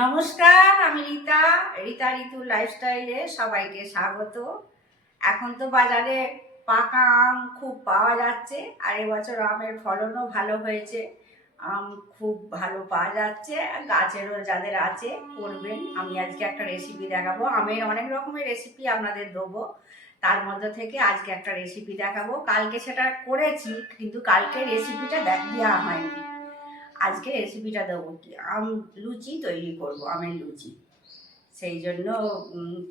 নমস্কার, আমি রীতা। রীতা ঋতু লাইফস্টাইলে সবাইকে স্বাগত। এখন তো বাজারে পাকা আম খুব পাওয়া যাচ্ছে, আর এবছর আমের ফলনও ভালো হয়েছে। আম খুব ভালো পাওয়া যাচ্ছে গাছেরও যাদের আছে, করবেন। আমি আজকে একটা রেসিপি দেখাবো। আমের অনেক রকমের রেসিপি আপনাদের দেবো। তার মধ্যে থেকে আজকে একটা রেসিপি দেখাবো। কালকে সেটা করেছি, কিন্তু কালকে রেসিপিটা দেখ দেওয়া হয়নি আজকে রেসিপিটা দেবো কি? আম, লুচি তৈরি করব, আমের লুচি। সেই জন্য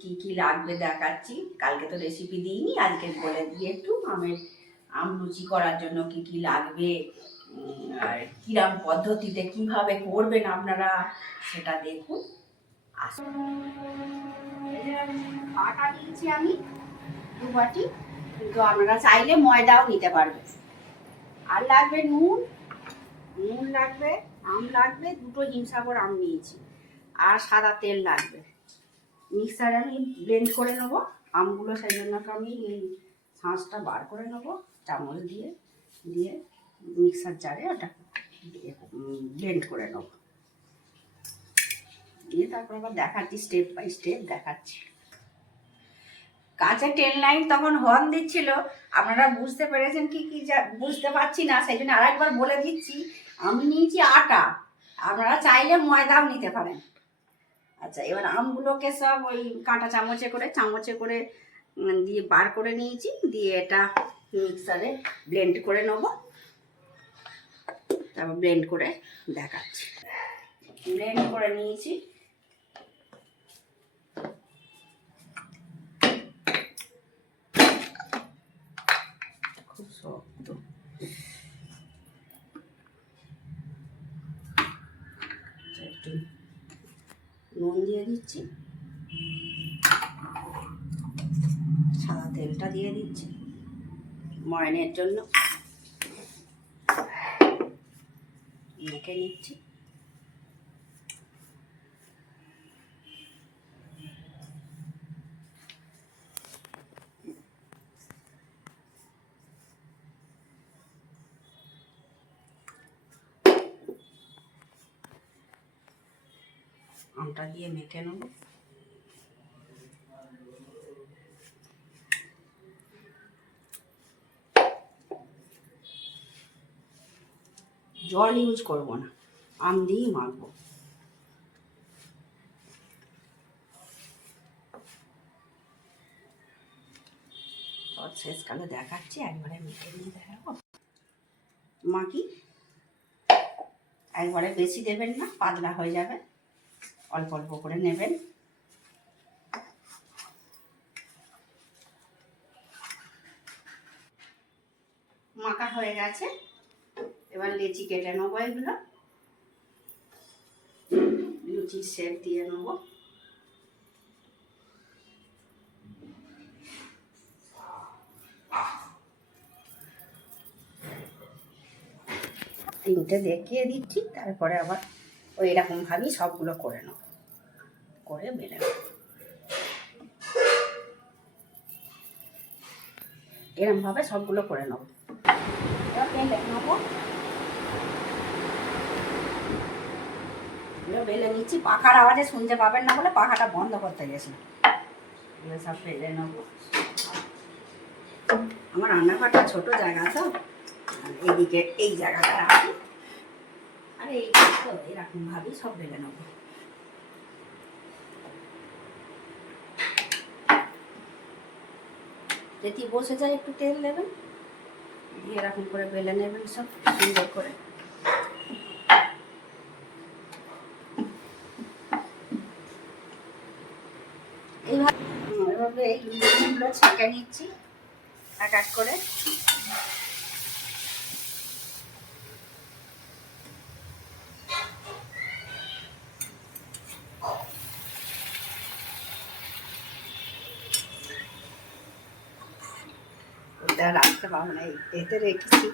কি কি লাগবে দেখাচ্ছি। কালকে তো রেসিপি দিইনি, আজকে বলে দিই একটু আমের, আম লুচি করার জন্য কি কি লাগবে আর কিরম পদ্ধতিতে কীভাবে করবেন আপনারা সেটা দেখুন। আটা নিয়েছি আমি, দু বাটি। কিন্তু আপনারা চাইলে ময়দাও নিতে পারবেন। আর লাগবে নুন নুন লাগবে, আম লাগবে, দুটো হিমসাগর আম নিয়েছি। আর সাদা তেল লাগবে। মিক্সারে আমি ব্লেন্ড করে নেব। আমগুলো সেই জন্য আমি এই শাঁসটা বার করে নেব, চামচ দিয়ে দিয়ে মিক্সার জারে ওটা ব্লেন্ড করে নেব। দিয়ে তারপর আবার দেখাচ্ছি স্টেপ বাই স্টেপ দেখাচ্ছি। কাছে টেন লাইন তখন হর্ন দিচ্ছিল। আপনারা বুঝতে পেরেছেন কি কি বুঝতে পারছি না, সেই জন্য আরেকবার বলে দিচ্ছি, আমি নিয়েছি আটা। আপনারা চাইলে ময়দাও নিতে পারেন। আচ্ছা এবার আমগুলোকে সব ওই কাঁটা চামচে করে চামচে করে দিয়ে বার করে নিয়েছি। দিয়ে এটা মিক্সারে ব্লেন্ড করে নেব। তারপর ব্লেন্ড করে দেখাচ্ছি। ব্লেন্ড করে নিয়েছি খুব শক্ত আচ্ছা, একটু নুন দিয়ে দিচ্ছি। সাদা তেলটা দিয়ে দিচ্ছি। ময়নের জন্য। মেখে নিচ্ছি। আমটা দিয়ে মেখে নেব। জল ইউজ করব না, আম দিয়েই মাখবো। শেষকালে দেখাচ্ছি, একবারে মেখে নিয়ে দেখাবো। মাখি একবারে বেশি দেবেন না, পাতলা হয়ে যাবে। অল্প অল্প করে নেবেন। মাখা হয়ে গেছে। এবার লেচি কেটে নেব এগুলো। লুচির শেপ দিয়ে নেব। তিনটে দেখিয়ে দিচ্ছি, তারপরে আবার ওই এরকমভাবেই সবগুলো করে নেব করে বেলে নেব এরকমভাবে সবগুলো করে নেব এবার বেলে নেব। বেলে নিচ্ছি। পাখার আওয়াজে শুনতে পাবেন না বলে পাখাটা বন্ধ করতে গেছি। সব বেলে নেব। আমার রান্নাঘরটা ছোট জায়গা তো, আর এইদিকে এই জায়গাটা রাখি। আর এই তো, এরকম ভাবেই সব বেলে নেব। যদি বসে যায় একটু তেল দেবেন দিয়ে এরকম করে বেলে নেবেন সব, সুন্দর করে। এইভাবে এই লুচিগুলো ছেঁকে নিচ্ছি, এক এক করে। ওটা রাখতে পারব না এতে রেখেছি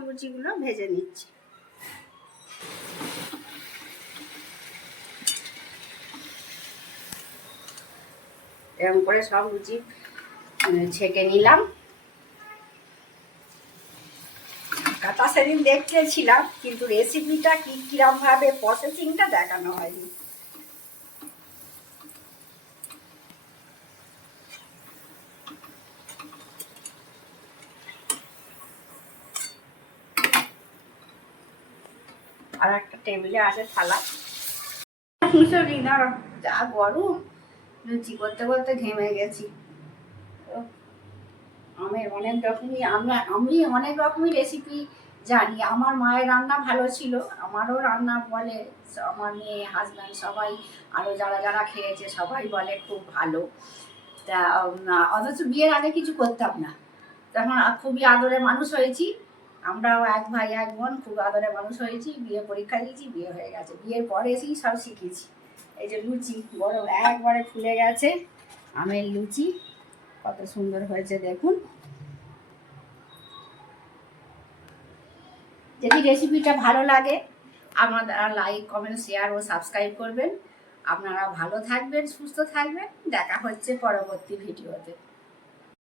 লুচিগুলো ভেজে নিচ্ছি। এরকম করে সব লুচি ছেঁকে নিলাম। কাটা সেদিন দেখতেছিলাম কিন্তু রেসিপিটা কি কিরম ভাবে প্রসেসিংটা দেখানো হয়নি। আর একটা টেবিলে আছে থালা। যা গরম লুচি করতে করতে ঘেমে গেছি। আমের অনেক রকমই, আমরা, আমি অনেক রকমই রেসিপি জানি। আমার মায়ের রান্না ভালো ছিল, আমারও রান্না বলে, আমার মেয়ে হাজব্যান্ড সবাই আরও যারা যারা খেয়েছে সবাই বলে খুব ভালো। তা অথচ বিয়ের আগে কিছু করতাম না। তখন খুবই আদরে মানুষ হয়েছি। আমরাও এক ভাই, এক বোন খুব আদরে মানুষ হয়েছি, বিয়ে পরীক্ষা দিয়েছি, বিয়ে হয়ে গেছে। বিয়ের পরে এসেই সব শিখেছি। এই যে লুচি বড় একবারে ফুলে গেছে। আমের লুচি, কত সুন্দর হয়েছে, দেখুন। যদি রেসিপিটা ভালো লাগে আপনারা লাইক কমেন্ট শেয়ার ও সাবস্ক্রাইব করবেন। আপনারা ভালো থাকবেন, সুস্থ থাকবেন। দেখা হচ্ছে পরবর্তী ভিডিওতে